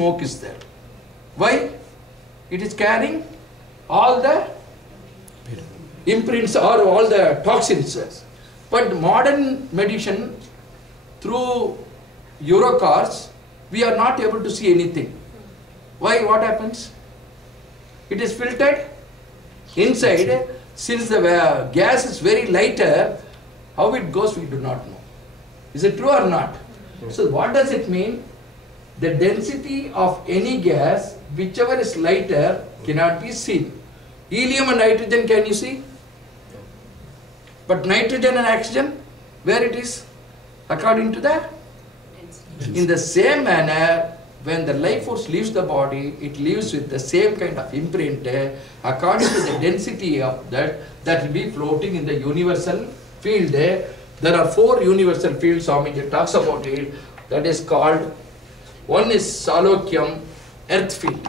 smoke is there. Why? It is carrying all the imprints or all the toxins. But modern medicine, through Eurocars, we are not able to see anything. Why? What happens? It is filtered inside. Since the gas is very lighter, how it goes we do not know. Is it true or not? So what does it mean? The density of any gas, whichever is lighter, cannot be seen. Helium and nitrogen can you see? But nitrogen and oxygen, where it is? According to the? In the same manner, when the life force leaves the body, it leaves with the same kind of imprint. According to the density of that will be floating in the universal field. There are 4 universal fields Swamiji talks about it. That is called, one is Salokyam, earth field.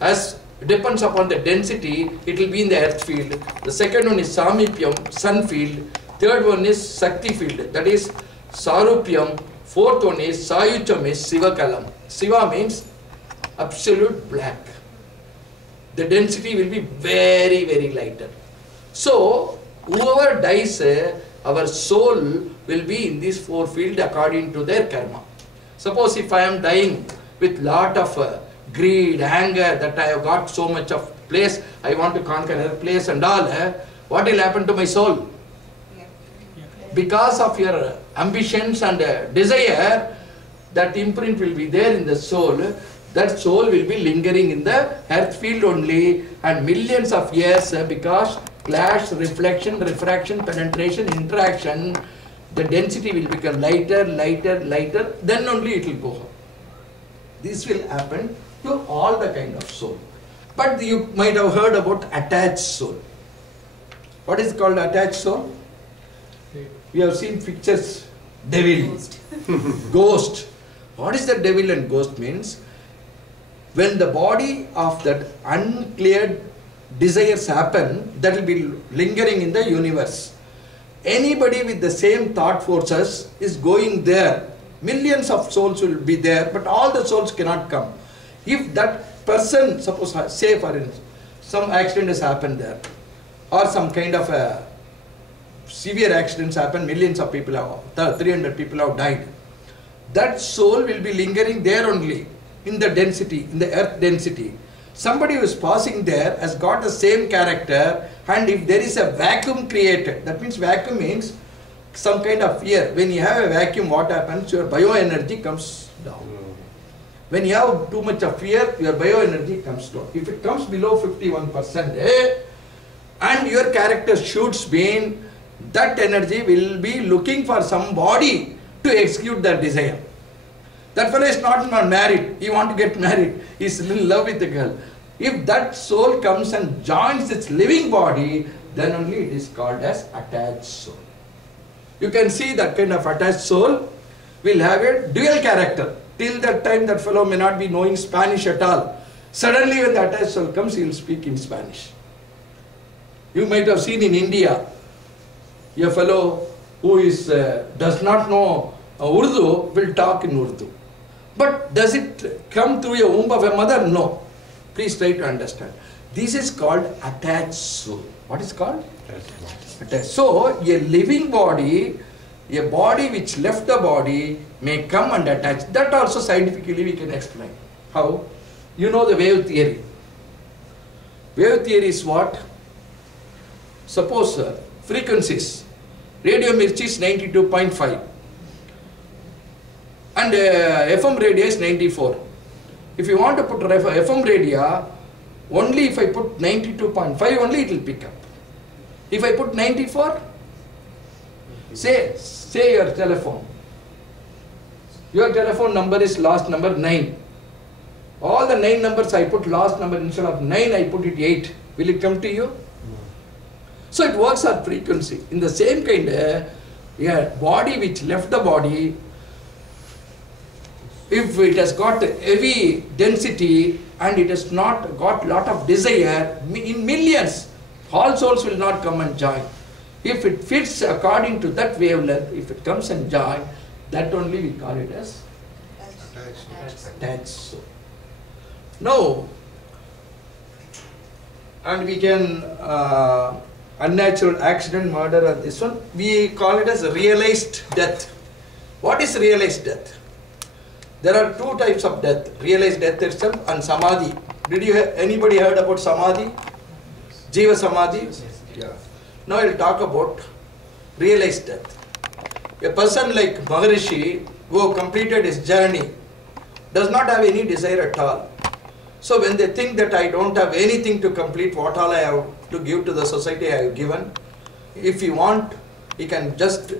As depends upon the density, it will be in the earth field. The second one is Samipyam, sun field. Third one is Sakti field, that is Sarupyam. Fourth one is Sayucham, is Sivakalam. Siva means absolute black. The density will be very, very lighter. So, whoever dies, our soul will be in these 4 fields according to their karma. Suppose if I am dying with lot of greed, anger, that I have got so much of place, I want to conquer another place and all, what will happen to my soul? Because of your ambitions and desire, that imprint will be there in the soul. That soul will be lingering in the earth field only, and millions of years, because clash, reflection, refraction, penetration, interaction, the density will become lighter, lighter, lighter, then only it will go. This will happen to all the kind of soul. But you might have heard about attached soul. What is called attached soul? We have seen pictures, devil, ghost. What is the devil and ghost means? When the body of that uncleared desires happen, that will be lingering in the universe. Anybody with the same thought forces is going there. Millions of souls will be there, but all the souls cannot come. If that person, suppose, say for instance, some accident has happened there, or some kind of a severe accidents happen, millions of people have, 300 people have died. That soul will be lingering there only, in the density, in the earth density. Somebody who is passing there has got the same character, and if there is a vacuum created, that means vacuum means some kind of fear. When you have a vacuum, what happens? Your bioenergy comes down. When you have too much of fear, your bioenergy comes down. If it comes below 51%, and your character shoots mean, that energy will be looking for somebody to execute that desire. That fellow is not married, he wants to get married, he is in love with the girl. If that soul comes and joins its living body, then only it is called as attached soul. You can see that kind of attached soul will have a dual character. Till that time that fellow may not be knowing Spanish at all. Suddenly when the attached soul comes, he will speak in Spanish. You might have seen in India, a fellow who is does not know Urdu will talk in Urdu. But does it come through a womb of a mother? No. Please try to understand. This is called attached soul. What is called? Attached. So, a living body, a body which left the body may come and attach. That also scientifically we can explain. How? You know the wave theory. Wave theory is what? Suppose frequencies. Radio Mirchi is 92.5 and FM radio is 94. If you want to put FM radio, only if I put 92.5 only it will pick up. If I put 94, say your telephone. Your telephone number is last number 9. All the 9 numbers I put last number, instead of 9 I put it 8. Will it come to you? So it works at frequency. In the same kind, body which left the body, if it has got heavy density and it has not got lot of desire, in millions, all souls will not come and join. If it fits according to that wavelength, if it comes and join, that only we call it as Attached soul. Now, and we can unnatural accident, murder, and this one, we call it as realized death. What is realized death? There are two types of death, realized death itself and samadhi. Did you anybody heard about samadhi? Jiva samadhi? Yeah. Now I will talk about realized death. A person like Maharishi, who completed his journey, does not have any desire at all. So when they think that I don't have anything to complete what all I have to give to the society I have given, if he want, he can just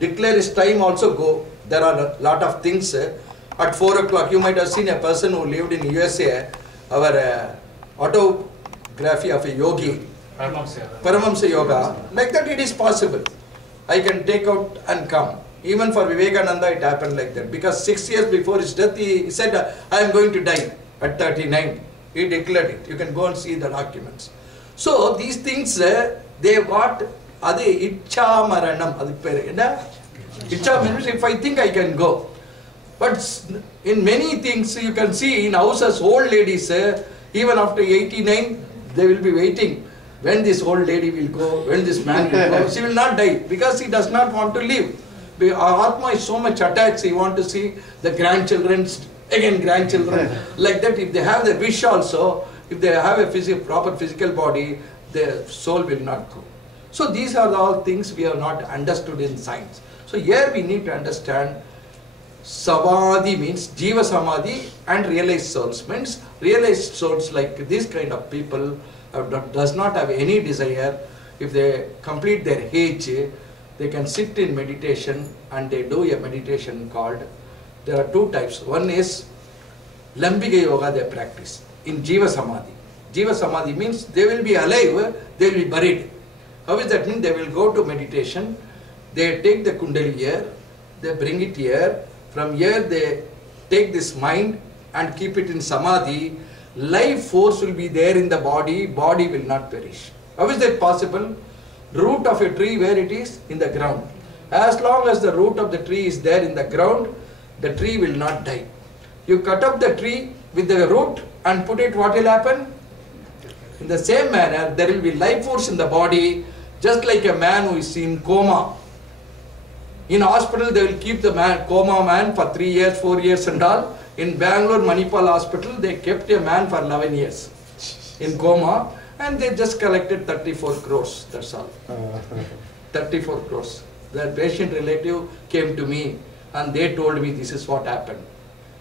declare his time also go. There are a lot of things. At 4 o'clock, you might have seen a person who lived in USA, our autobiography of a yogi, Paramahamsa Yoga. Like that it is possible. I can take out and come. Even for Vivekananda it happened like that. Because 6 years before his death, he said, I am going to die at 39. He declared it. You can go and see the documents. So these things, they got, adi Ichcha Maranam. Ichcha means if I think I can go. But in many things you can see in houses, old ladies, even after 89, they will be waiting. When this old lady will go, when this man will go, she will not die because he does not want to live. Our Atma is so much attached, he wants to see the grandchildren, again grandchildren. Like that, if they have the wish also, if they have a proper physical body, their soul will not go. So these are all things we have not understood in science. So here we need to understand Samadhi means Jiva Samadhi and realized souls means realized souls like this kind of people does not have any desire. If they complete their age, they can sit in meditation and they do a meditation called, there are two types. One is Lambika Yoga they practice in Jiva Samadhi. Jiva Samadhi means they will be alive, they will be buried. How is that mean? They will go to meditation, they take the Kundali here, they bring it here, from here they take this mind and keep it in Samadhi. Life force will be there in the body, body will not perish. How is that possible? Root of a tree, where it is? In the ground. As long as the root of the tree is there in the ground, the tree will not die. You cut up the tree with the root and put it, what will happen? In the same manner, there will be life force in the body, just like a man who is in coma. In hospital, they will keep the coma man for 3 years, 4 years and all. In Bangalore Manipal Hospital, they kept a man for 11 years in coma and they just collected 34 crores, that's all. 34 crores. The patient relative came to me and they told me this is what happened.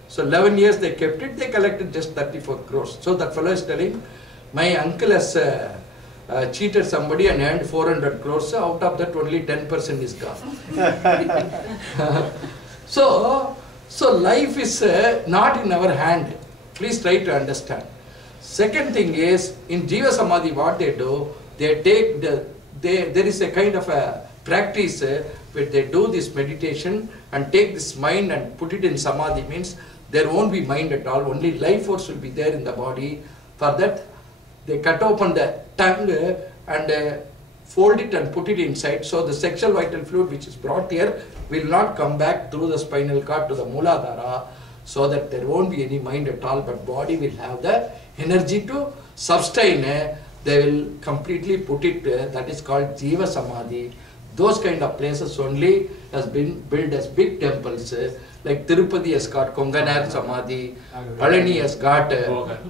So 11 years they kept it, they collected just 34 crores. So that fellow is telling, my uncle has cheated somebody and earned 400 crores, out of that only 10% is gone. So life is not in our hand. Please try to understand. Second thing is, in Jiva Samadhi what they do, they take there is a kind of a practice where they do this meditation and take this mind and put it in Samadhi, means there won't be mind at all, only life force will be there in the body. For that, they cut open the tongue and fold it and put it inside, so the sexual vital fluid which is brought here will not come back through the spinal cord to the Mooladhara, so that there won't be any mind at all, but body will have the energy to sustain. They will completely put it, that is called Jiva Samadhi. Those kind of places only has been built as big temples, like Tirupati has got Konganar Samadhi, Palani has got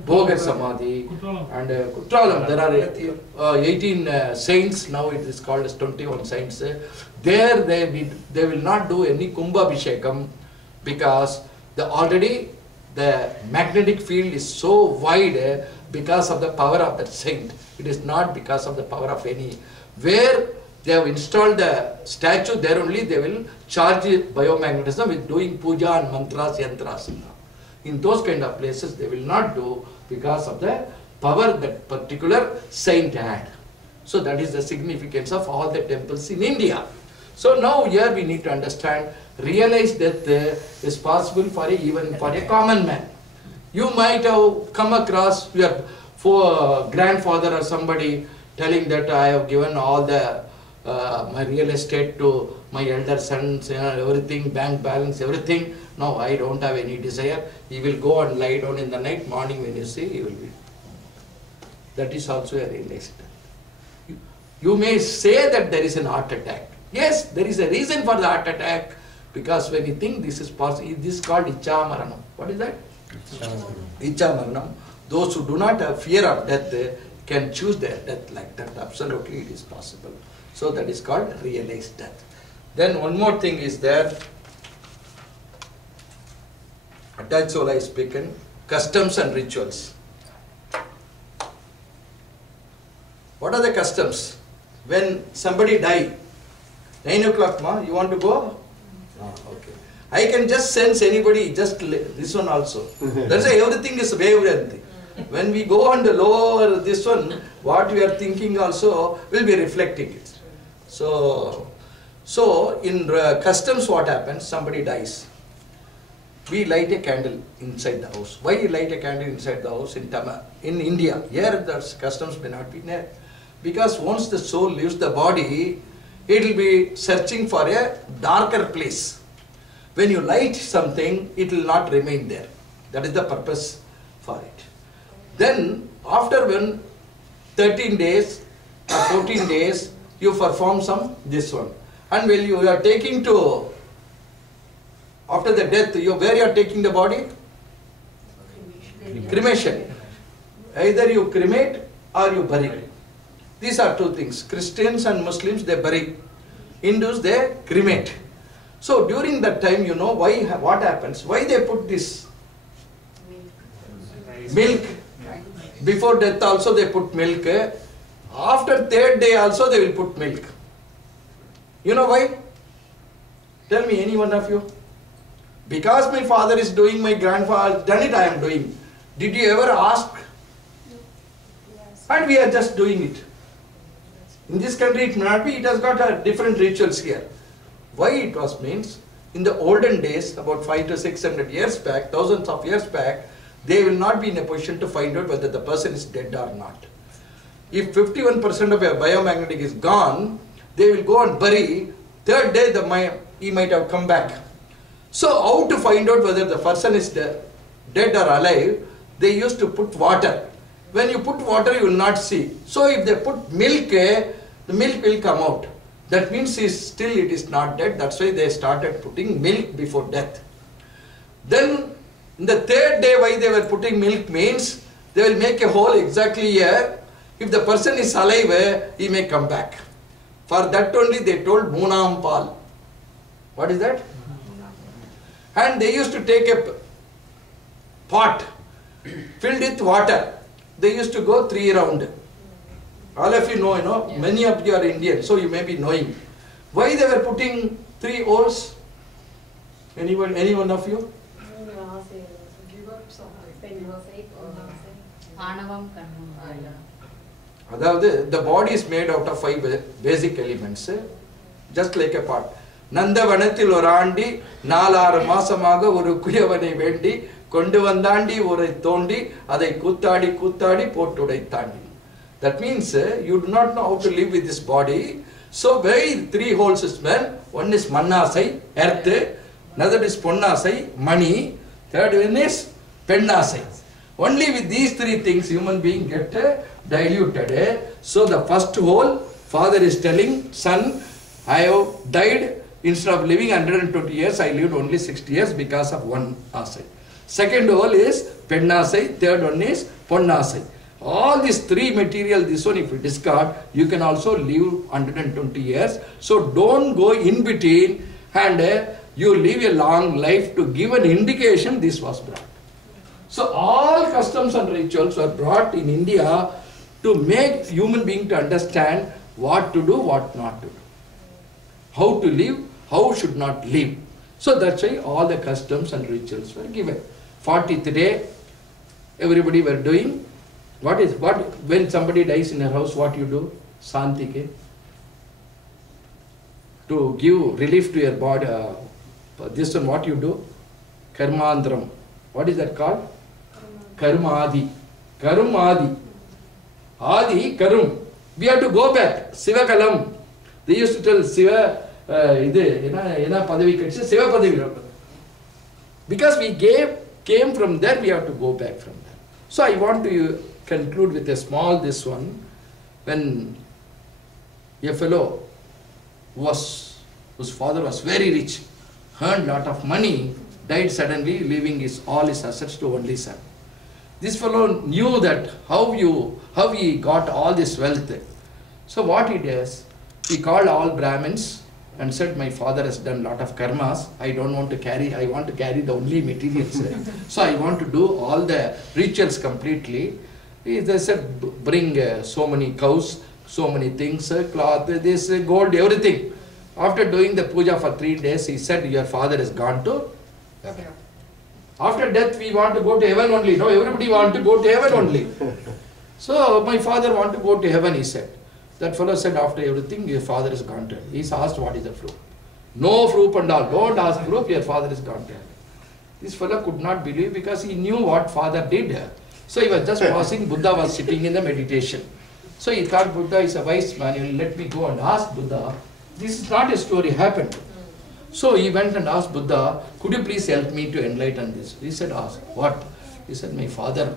Bhogar Samadhi, and Kutralam, there are 18 saints, now it is called as 21 saints. There they will not do any Kumbha Abhishekam because already the magnetic field is so wide because of the power of that saint. It is not because of the power of any. Where they have installed the statue, there only they will charge biomagnetism with doing puja and mantras, yantras. In those kind of places they will not do because of the power that particular saint had. So that is the significance of all the temples in India. So now here we need to understand, realize that is possible for even for a common man. You might have come across your grandfather or somebody telling that I have given all the my real estate to my elder sons, everything, bank balance, everything, No, I don't have any desire. He will go and lie down in the night, morning when you see, he will be. That is also a realized death. You may say that there is an heart attack. Yes, there is a reason for the heart attack, because when you think this is possible, this is called Icha Maranam. What is that? Icha Maranam. Those who do not have fear of death can choose their death like that. Absolutely it is possible. So that is called realized death. Then one more thing is there. Attached soul I spoken, customs and rituals. What are the customs? When somebody die, 9 o'clock ma, you want to go? Okay. I can just sense anybody, just this one also. That's why everything is wavelength. When we go on the lower this one, what we are thinking also will be reflecting it. So in customs what happens? Somebody dies. We light a candle inside the house. Why you light a candle inside the house in India? Here the customs may not be there. Because once the soul leaves the body, it will be searching for a darker place. When you light something, it will not remain there. That is the purpose for it. Then after 13 days or 14 days, you perform this one. And when you are taking to, after the death, where you are taking the body? Cremation. Either you cremate or you bury. These are two things. Christians and Muslims, they bury. Hindus, they cremate. So during that time, you know what happens? Why they put this? Milk. Before death also they put milk. After 3rd day also they will put milk. You know why? Tell me, any one of you. Because my father is doing, my grandfather has done it, I am doing. Did you ever ask? And we are just doing it. In this country it may not be, it has got different rituals here. Why it was means, in the olden days, about 500 to 600 years back, thousands of years back, they will not be in a position to find out whether the person is dead or not. If 51% of your biomagnetic is gone, they will go and bury. 3rd day he might have come back. So how to find out whether the person is dead or alive? They used to put water. When you put water, you will not see. So if they put milk, the milk will come out. That means it is not dead. That's why they started putting milk before death. Then in the 3rd day, why they were putting milk means they will make a hole exactly here. If the person is alive, he may come back. For that only they told Moonam Pal. What is that? And they used to take a pot filled with water. They used to go 3 round. All of you know, many of you are Indian, so you may be knowing. Why they were putting 3 holes? Any one of you? Give up something. The body is made out of 5 basic elements, just like a pot. Nandavanathil orandi, 4 மாசமாக ஒரு குயவனை வேண்டி கொண்டு வந்தாண்டி ஒரு தோண்டி அதை கூத்தாடி கூத்தாடி போட்டுடை தாண்டி. That means you do not know how to live with this body. So very 3 holes is meant. One is mannasai, earth. Another is ponnasai, money. 3rd one is pennasai. Only with these 3 things human being get diluted. So the first hole, father is telling, son, I have died. Instead of living 120 years, I lived only 60 years because of one asai. Second hole is pennasai. 3rd one is ponnasai. All these 3 material, this one if you discard, you can also live 120 years. So don't go in between and you live a long life. To give an indication, this was brought. So all customs and rituals were brought in India to make human being to understand what to do, what not to do. How to live, how should not live. So that's why all the customs and rituals were given. 40th day, everybody were doing. When somebody dies in a house, what you do? Santike. To give relief to your body, this one what you do? Karmandram. What is that called? Karmadi. Karmadi. Adi, Karum. We have to go back. Siva Kalam. They used to tell Siva, Siva Padavi. Because we came from there, we have to go back from there. So I want to conclude with a small this one. When a fellow whose father was very rich, earned lot of money, died suddenly, leaving all his assets to only son. This fellow knew that how he got all this wealth. So what he does, he called all Brahmins and said, my father has done lot of karmas, I want to carry the only materials. So I want to do all the rituals completely. They said, bring so many cows, so many things, cloth, this, gold, everything. After doing the puja for 3 days, he said, your father has gone to heaven. After death, we want to go to heaven only. No, everybody want to go to heaven only. So my father want to go to heaven, he said. That fellow said, after everything, your father is gone to heaven. He asked, what is the proof? No proof and all. Don't ask proof, your father is gone to heaven. This fellow could not believe because he knew what father did. So he was just passing, Buddha was sitting in the meditation. So he thought Buddha is a wise man, he will let me go and ask Buddha. This is not a story, happened. So he went and asked Buddha, could you please help me to enlighten this? He said, ask, what? He said, my father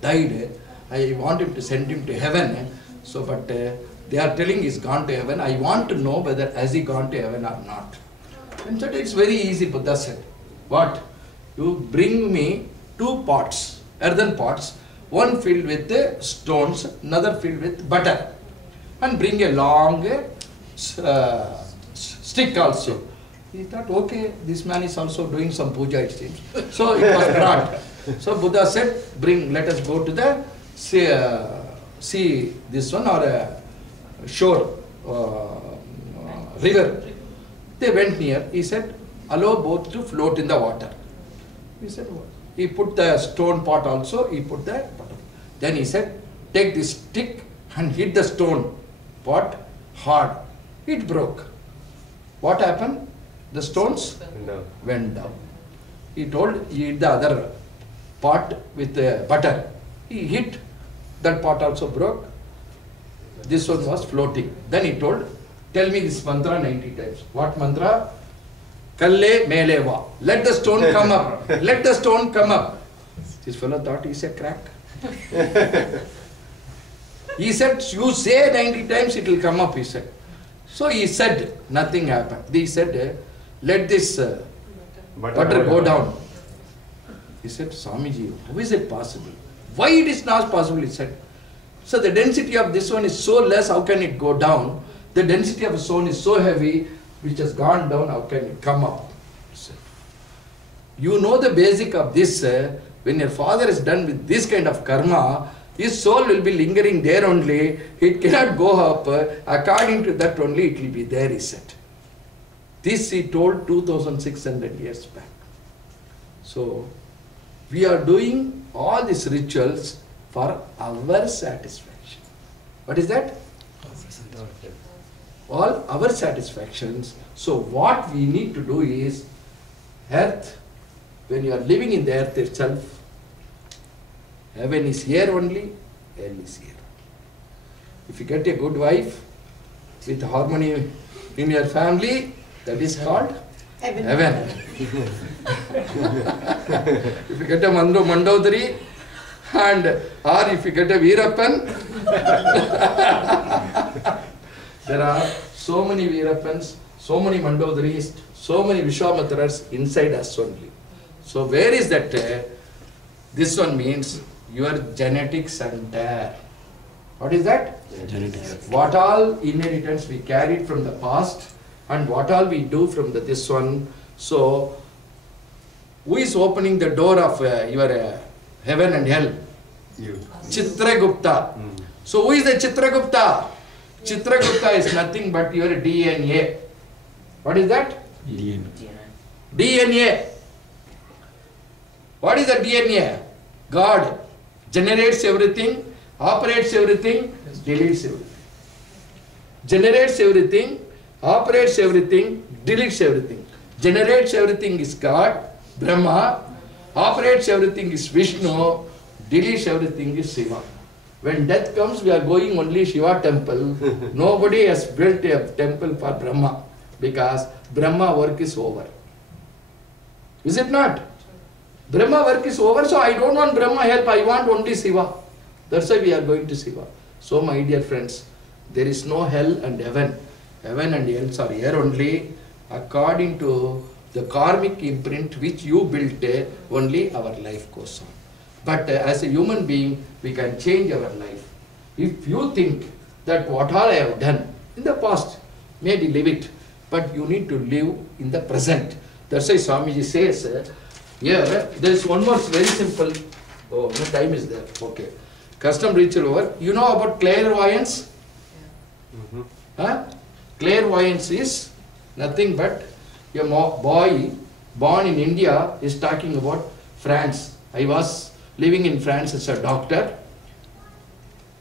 died. I want him to send him to heaven. So, but they are telling he's gone to heaven. I want to know whether has he gone to heaven or not. And said, it's very easy, Buddha said. What? You bring me 2 pots, earthen pots, one filled with stones, another filled with butter. And bring a long stick also. He thought, okay, this man is also doing some puja, it seems. So it was brought. So Buddha said, let us go to the sea, this one, or a shore, river. They went near. He said, allow both to float in the water. He said, what? He put the stone pot also, he put the butter. Then he said, take this stick and hit the stone pot hard. It broke. What happened? The stones went down. He told, he hit the other pot with the butter. He hit, that pot also broke. This one was floating. Then he told, tell me this mantra 90 times. What mantra? Kalle meleva. Let the stone come up. Let the stone come up. This fellow thought he's a crack. He said, you say 90 times, it will come up, he said. So he said, nothing happened. He said, let this butter go down. He said, Swamiji, how is it possible? Why it is not possible, he said. So the density of this one is so less, how can it go down? The density of the stone is so heavy, which has gone down, how can it come up? You know the basic of this, when your father is done with this kind of karma, his soul will be lingering there only, it cannot go up, according to that only it will be there, he said. This he told 2600 years back. So, we are doing all these rituals for our satisfaction. What is that? All our satisfactions. So what we need to do is, earth, when you are living in the earth itself, heaven is here only, hell is here. If you get a good wife with harmony in your family, that is called heaven. If you get a Mandodari, and or if you get a Veerappan, there are so many Veerappans, so many Mandodaris, so many Vishwamitras inside us only. So where is that? This one means your genetics and there. What is that? Genetics. What all inheritance we carried from the past and what all we do from this one. So, who is opening the door of your heaven and hell? You. Chitragupta. So, who is the Chitragupta? Chitragupta is nothing but your DNA. What is that? DNA. What is the DNA? God generates everything, operates everything, deletes everything. Generates everything, operates everything, deletes everything. Generates everything is God, Brahma, operates everything is Vishnu, deletes everything is Shiva. When death comes, we are going only Shiva temple. Nobody has built a temple for Brahma because Brahma work is over. Is it not? Brahma work is over, so I don't want Brahma help, I want only Shiva. That's why we are going to Shiva. So my dear friends, there is no hell and heaven. Heaven and hell are here only according to the karmic imprint which you built, only our life goes on. But as a human being, we can change our life. If you think that what all I have done in the past, maybe leave it, but you need to live in the present. That's why Swamiji says, here, there is one more very simple, oh, no time is there, okay. Custom ritual over. You know about clairvoyance? Mm-hmm. Huh? Clairvoyance is nothing but a boy born in India is talking about France. I was living in France as a doctor.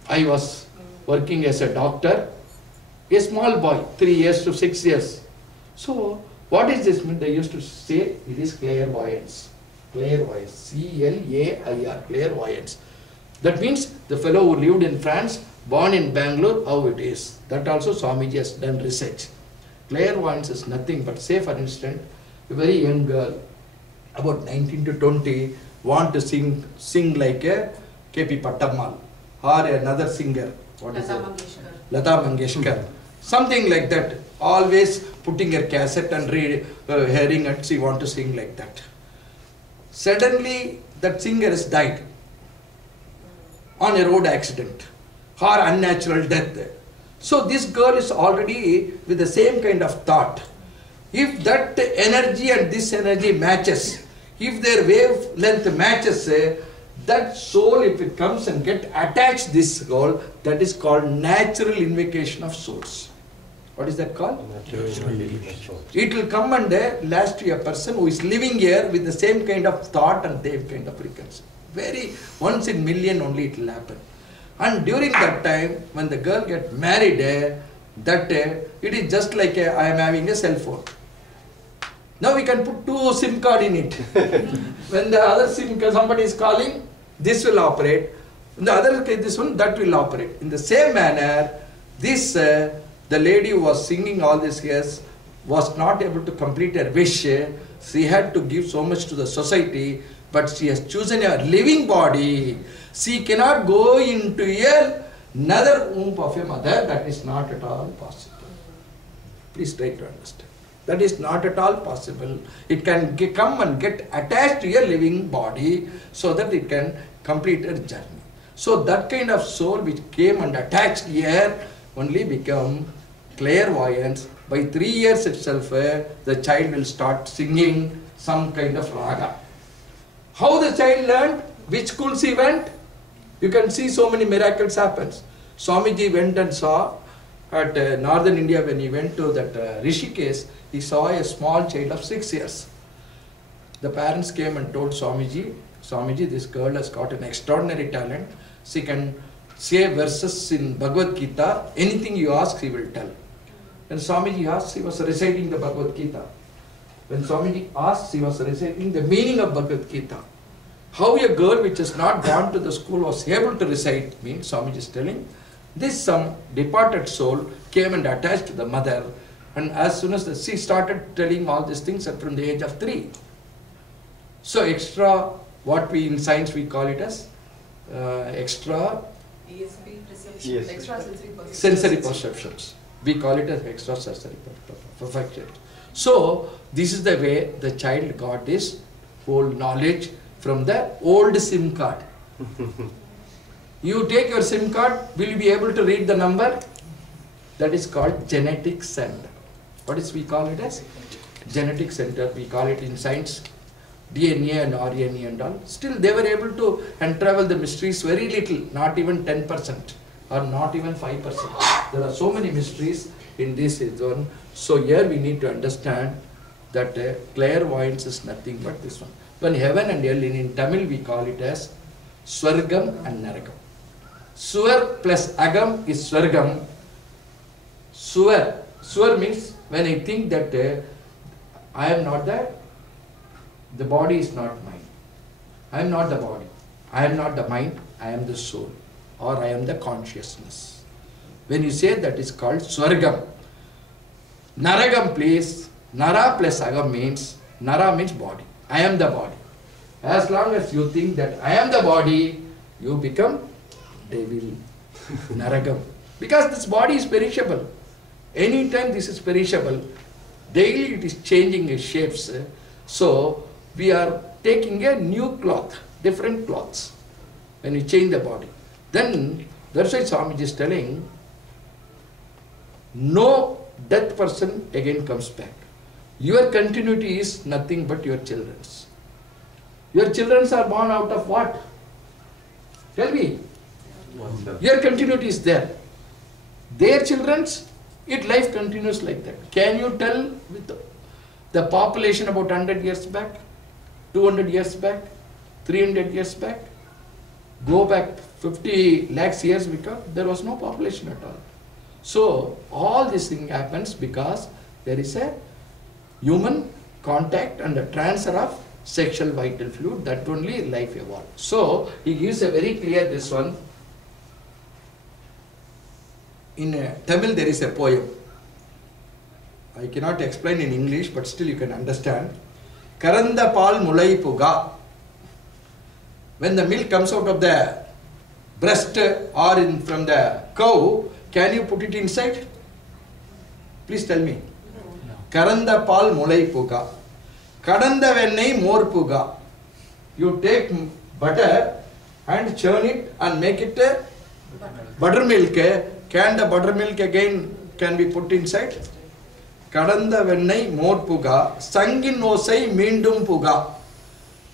I was working as a doctor. A small boy, 3 years to 6 years. So, what is this mean? They used to say it is clairvoyance. Clairvoyance. C-L-A-I-R. Clairvoyance. That means the fellow who lived in France, born in Bangalore, how it is. That also Swamiji has done research. Clairvoyance is nothing but, say for instance, a very young girl, about 19 to 20, want to sing like a K.P. Pattammal or another singer. What is it? Lata Mangeshkar. Something like that. Always putting her cassette and hearing it, she want to sing like that. Suddenly, that singer has died on a road accident or unnatural death. So this girl is already with the same kind of thought. If that energy and this energy matches, if their wavelength matches, that soul, if it comes and get attached this soul, that is called natural invocation of souls. What is that called? It will come and last to a person who is living here with the same kind of thought and same kind of frequency. Very once in million only it will happen. And during that time, when the girl gets married, it is just like I am having a cell phone. Now we can put 2 SIM card in it. When the other SIM card, somebody is calling, this will operate. In the other case, this one, that will operate. In the same manner, this, the lady who was singing all these years was not able to complete her wish. She had to give so much to the society, but she has chosen a living body. She cannot go into another womb of a mother. That is not at all possible. Please try to understand. That is not at all possible. It can come and get attached to a living body so that it can complete a journey. So that kind of soul which came and attached here only become clairvoyance. By 3 years itself, the child will start singing some kind of raga. How the child learned? Which schools he went? You can see so many miracles happens. Swamiji went and saw at northern India when he went to that Rishikesh, he saw a small child of 6 years. The parents came and told Swamiji, Swamiji, this girl has got an extraordinary talent. She can say verses in Bhagavad Gita, anything you ask, she will tell. When Swamiji asked, he was reciting the Bhagavad Gita. When Swamiji asked, he was reciting the meaning of Bhagavad Gita. How a girl which has not gone to the school was able to recite means, Swamiji is telling, this some departed soul came and attached to the mother, and as soon as she started telling all these things from the age of 3. So extra, what we in science we call it as extra ESP perception, Yes. extrasensory perception. sensory perceptions. We call it as extra sensory perceptions. So this is the way the child got this whole knowledge from the old SIM card. You take your SIM card, will you be able to read the number? That is called genetic center. What is we call it as? Genetic center. We call it in science DNA and RNA and all. Still they were able to unravel the mysteries very little, not even 10% or not even 5%. There are so many mysteries in this zone. So here we need to understand that clairvoyance is nothing but this one. When heaven and hell, in Tamil we call it as Swargam and Naragam. Swar plus Agam is Swargam. Swar means when I think that I am not the body is not mine. I am not the body. I am not the mind. I am the soul. Or I am the consciousness. When you say that is called Swargam. Naragam please. Nara plus Agam means, Nara means body. I am the body. As long as you think that I am the body, you become devil, Naragam. Because this body is perishable. Anytime this is perishable, daily it is changing its shapes. So we are taking a new cloth, different cloths, when we change the body. Then that's why Swamiji is telling, no death person again comes back. Your continuity is nothing but your children's. Your children's are born out of what? Tell me. Your continuity is there. Their children's, life continues like that. Can you tell with the population about 100 years back, 200 years back, 300 years back? Go back 50 lakhs years because there was no population at all. So all this thing happens because there is a human contact and a transfer of sexual vital fluid, that only life evolved. So he gives a very clear this one. In Tamil there is a poem. I cannot explain in English, but still you can understand. Karanda Pal Mulai Puga. When the milk comes out of the breast or from the cow, can you put it inside? Please tell me. Karanda Pal Mulai Puga. Kadanda Vennai More Puga. You take butter and churn it and make it buttermilk. Can the buttermilk again can be put inside? Kadanda Vennai More Puga. Sangin Osai Mindum Puga.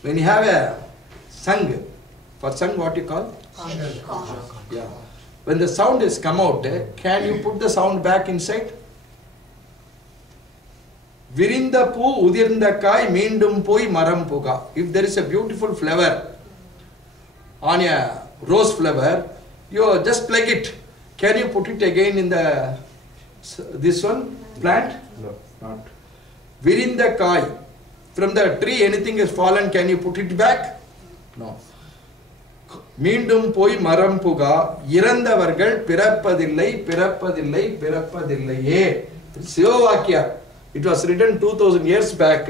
When you have a sang, for sang what you call? Yeah. When the sound is come out, can you put the sound back inside? Virinda pu udirnda kai meendum poi maram puga. If there is a beautiful flower on a rose flower, you just pluck it. Can you put it again in the this one plant? No. Not. Virinda kai. From the tree anything is fallen, can you put it back? No. மீண்டும் போய் மரம் புகா இறந்தவர்கள் பிறப்பதில்லை பிறப்பதில்லை பிறப்பதில்லையே. Sivavakya. It was written 2000 years back.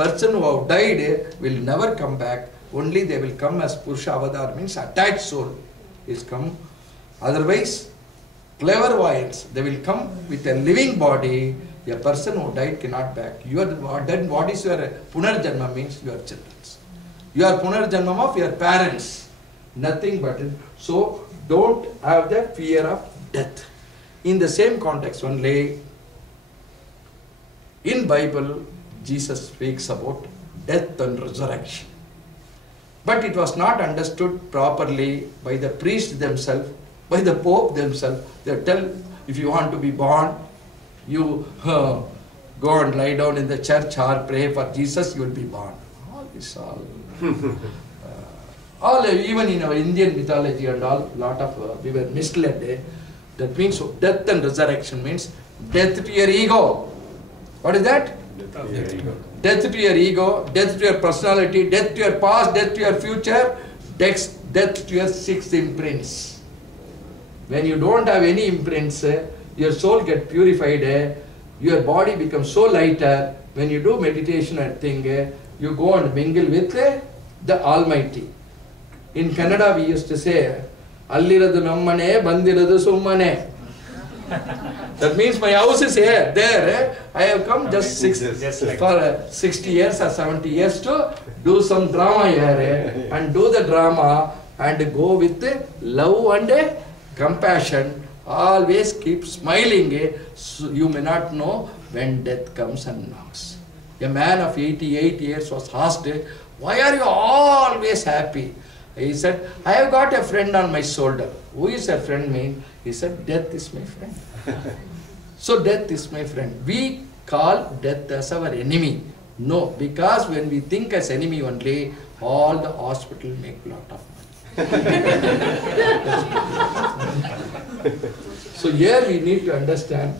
Person who have died will never come back. Only they will come as Purusha Avadar, means attached soul is come. Otherwise, clairvoyants, they will come with a living body. A person who died cannot back. Then what is your Punarjanma means? Your children's. You are Punarjanma of your parents. Nothing but it. So don't have the fear of death. In the same context only, in Bible, Jesus speaks about death and resurrection. But it was not understood properly by the priests themselves, by the Pope themselves. They tell, if you want to be born, you go and lie down in the church or pray for Jesus, you will be born. All this all even in our Indian mythology and all, lot of we were misled. That means death and resurrection means death to your ego. What is that? Death to your ego, death to your personality, death to your past, death to your future, death to your six imprints. When you don't have any imprints, your soul gets purified, your body becomes so lighter. When you do meditation and thing, you go and mingle with the Almighty. In Kannada we used to say, Alliradu nammane, bandiradu summane. That means my house is here, there. I have come just for 60 years or 70 years to do some drama here and do the drama and go with love and compassion. Always keep smiling. So you may not know when death comes and knocks. A man of 88 years was asked, why are you always happy? He said, I have got a friend on my shoulder. Who is a friend mean? He said, death is my friend. So death is my friend. We call death as our enemy. No, because when we think as enemy only, all the hospital make lot of money. So here we need to understand.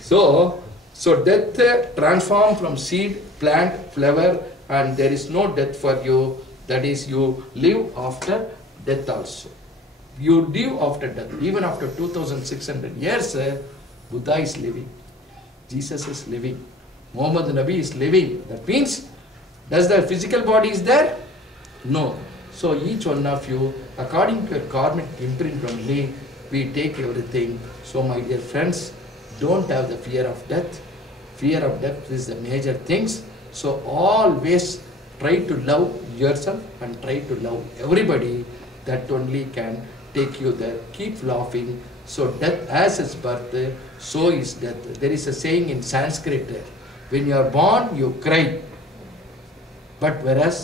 So death transform from seed, plant, flower, and there is no death for you. That is, you live after death also. You live after death. Even after 2600 years, Buddha is living. Jesus is living. Muhammad Nabi is living. That means Does the physical body is there? No. So each one of you, according to your karmic imprint only, we take everything. So my dear friends, don't have the fear of death. Fear of death is the major things. So always try to love yourself and try to love everybody. That only can take you there. Keep laughing. So death as its birth, so is death. There is a saying in Sanskrit, when you are born, you cry. But whereas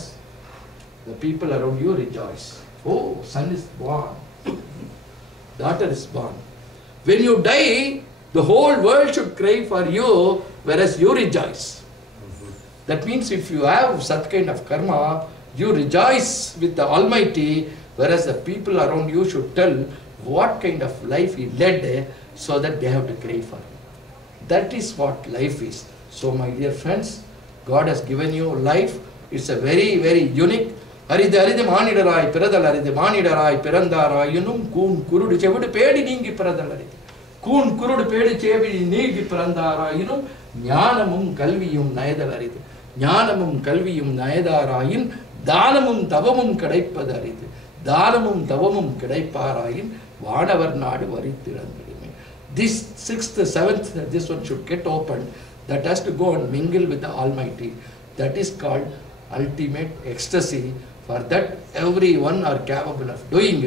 the people around you rejoice. Oh, son is born. Daughter is born. When you die, the whole world should cry for you, whereas you rejoice. That means if you have such kind of karma, you rejoice with the Almighty, whereas the people around you should tell what kind of life he led, so that they have to cry for him. That is what life is. So my dear friends, God has given you life. It's a very, very unique. Aridhu aridhu maanidarai piradal aridhu maanidarai pirandarai yunum koon kurudu chevudu pedi ningi piradal aridhu. Koon kurudu pedi chevidi ningi pirandarai yunum ஞானமும் கல்வியும் நயதல் அரிது. ஞானமும் கல்வியும் நயதாராயின் தானமும் தவமும் கிடைப்பது அரிது. தானமும் தவமும் கிடைப்பாராயின் வானவர் நாடு வரித்திழந்திடுமே. This 6th, 7th, this one should get opened. That has to go and mingle with the Almighty. That is called ultimate ecstasy. For that everyone are capable of doing.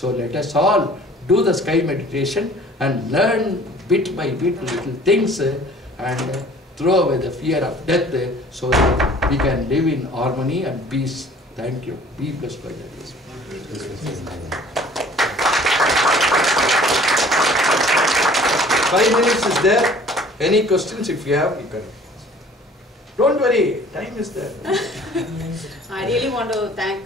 So let us all do the sky meditation and learn bit by bit little things and throw away the fear of death so that we can live in harmony and peace. Thank you. Be blessed by that. 5 minutes is there. Any questions if you have, you can. Don't worry, time is there. I really want to thank,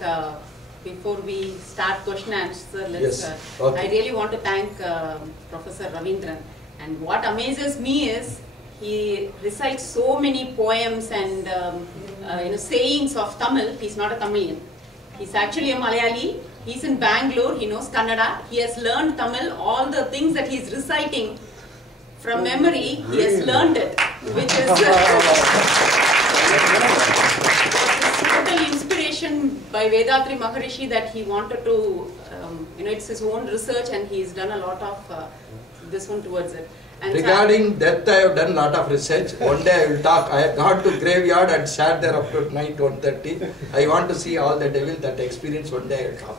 before we start question and answer, let's, Yes. Okay. I really want to thank Professor Ravindran. And what amazes me is, he recites so many poems and sayings of Tamil. He's not a Tamilian. He's actually a Malayali. He's in Bangalore. He knows Kannada. He has learned Tamil. All the things that he's reciting from memory, he has learned it, which is total inspiration by Vedatri Maharishi, that he wanted to, it's his own research and he's done a lot of this one towards it. And regarding death, I have done a lot of research. One day I will talk. I have gone to graveyard and sat there up to night 1:30. I want to see all the devil that experience. One day I will talk.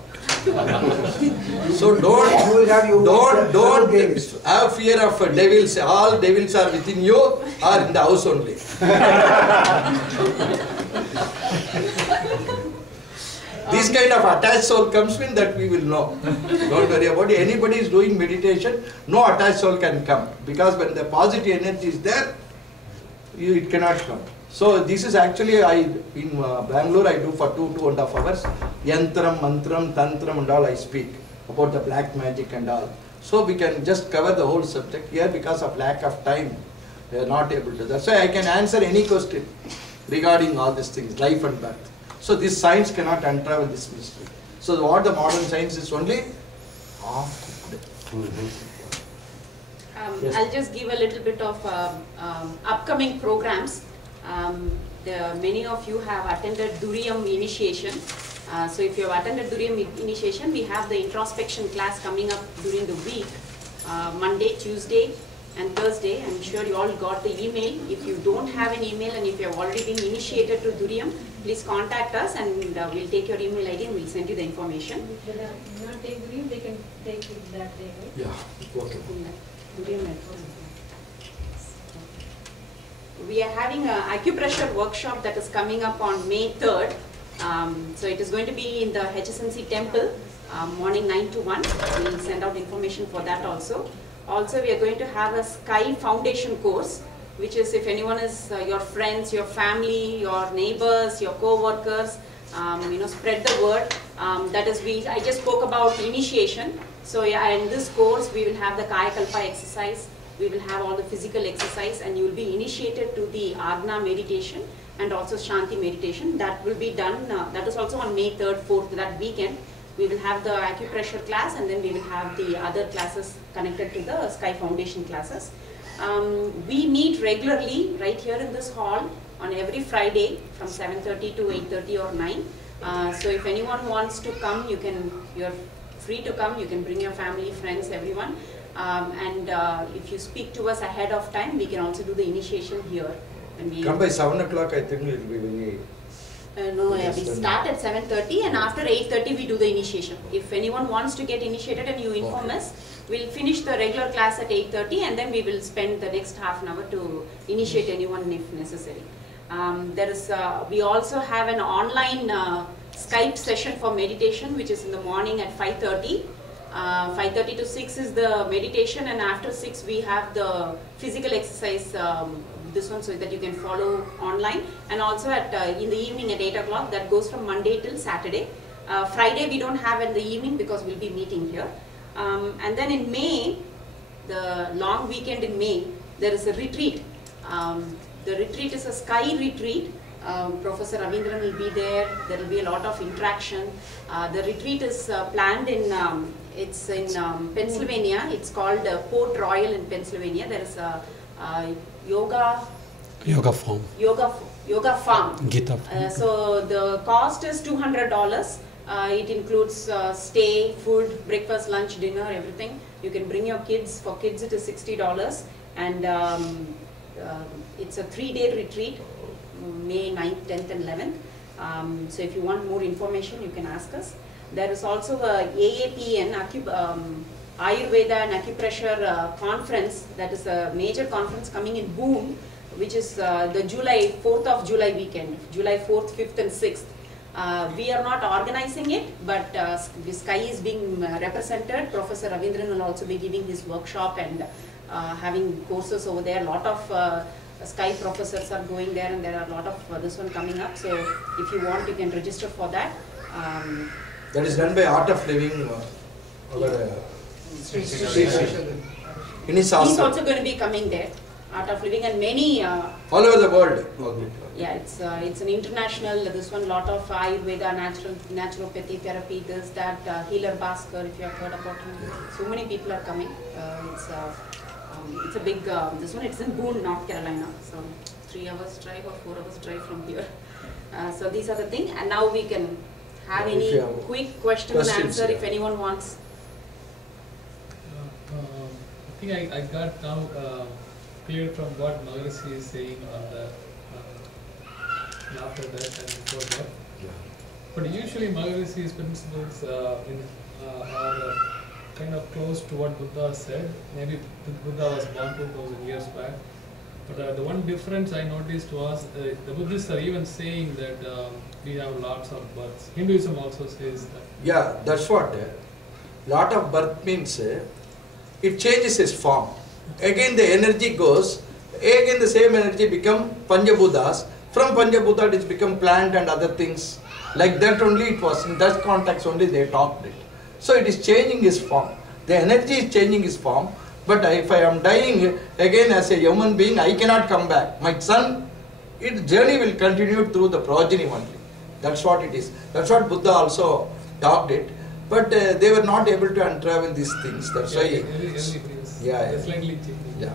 So don't have fear of devils. All devils are within you or in the house only. This kind of attached soul comes in, that we will know. Don't worry about it. Anybody is doing meditation, no attached soul can come. Because when the positive energy is there, it cannot come. So this is actually, in Bangalore I do for 2.5 hours. Yantram, mantram, tantram and all I speak about the black magic and all. So we can just cover the whole subject here. Because of lack of time, we are not able to. That's why I can answer any question regarding all these things, life and birth. So this science cannot unravel this mystery. So what the modern science is only half. Yes. I'll just give a little bit of upcoming programs. Many of you have attended Duriyam initiation. So if you have attended Duriyam initiation, we have the introspection class coming up during the week, Monday, Tuesday and Thursday. I'm sure you all got the email. If you don't have an email and if you have already been initiated to Duriyam, please contact us and we'll take your email ID and we'll send you the information. If they do not take Duriyam, they can take it that day, right? Yeah, okay. We are having an acupressure workshop that is coming up on May 3rd. So it is going to be in the HSNC temple, morning 9 to 1. We'll send out information for that also. Also, we are going to have a Sky Foundation course, which is, if anyone is your friends, your family, your neighbors, your co-workers, spread the word. That is, I just spoke about initiation. So yeah, in this course, we will have the Kaya Kalpa exercise. We will have all the physical exercise, and you will be initiated to the Agna meditation and also Shanti meditation. That will be done. That is also on May 3rd, 4th, that weekend. We will have the acupressure class, and then we will have the other classes connected to the Sky Foundation classes. We meet regularly right here in this hall on every Friday from 7:30 to 8:30 or 9. So if anyone wants to come, you're free to come. You can bring your family, friends, everyone. And if you speak to us ahead of time, we can also do the initiation here. Come by 7 o'clock, I think it will be very... No, yeah, we start at 7:30 and after 8:30 we do the initiation. If anyone wants to get initiated and you inform us, we'll finish the regular class at 8:30 and then we will spend the next half an hour to initiate anyone if necessary. We also have an online Skype session for meditation, which is in the morning at 5:30. 5:30 to 6 is the meditation, and after 6 we have the physical exercise, this one, so that you can follow online, and also at in the evening at 8 o'clock. That goes from Monday till Saturday. Friday we don't have in the evening because we'll be meeting here. And then in May, the long weekend in May, there is a retreat. The retreat is a sky retreat. Professor Ravindran will be there. There will be a lot of interaction. The retreat is planned in Pennsylvania. It's called Port Royal in Pennsylvania. There is a yoga farm. Gita farm. So the cost is $200. It includes stay, food, breakfast, lunch, dinner, everything. You can bring your kids. For kids it is $60, and it's a 3-day retreat, May 9th, 10th and 11th. So if you want more information, you can ask us. There is also a AAPN, Ayurveda and Acupressure conference. That is a major conference coming in Boone, which is the 4th of July weekend, July 4th, 5th and 6th. We are not organizing it, but Sky is being represented. Professor Ravindran will also be giving his workshop and having courses over there. A lot of Sky professors are going there, and there are a lot of this one coming up. So if you want, you can register for that. That is done by Art of Living. He's also going to be coming there. Art of Living and many all over the world. Yeah, it's an international. This one, lot of Ayurveda, naturopathy therapy. This, that, Healer Bhaskar. If you have heard about him, so many people are coming. It's a big. This one, it's in Boone, North Carolina. So 3 hours drive or 4 hours drive from here. So these are the things. And now we can have any quick question and answer if anyone wants. I think I got now clear from what Maharishi is saying on the after that and before that. Yeah. But usually Maharishi's principles are kind of close to what Buddha said. Maybe Buddha was born 2000 years back. But the one difference I noticed was the Buddhists are even saying that we have lots of births. Hinduism also says that. Yeah, that's what. Lot of birth means it changes its form. Again the energy goes, again the same energy become Panjabhutas. From Panjabhuta it has become plant and other things. Like that only it was, in that context only they talked it. So it is changing its form. The energy is changing its form. But if I am dying again as a human being, I cannot come back. My son, its journey will continue through the progeny only. That's what it is. That's what Buddha also talked it. But they were not able to unravel these things. That's why. It's Yeah. slightly changing. Yeah.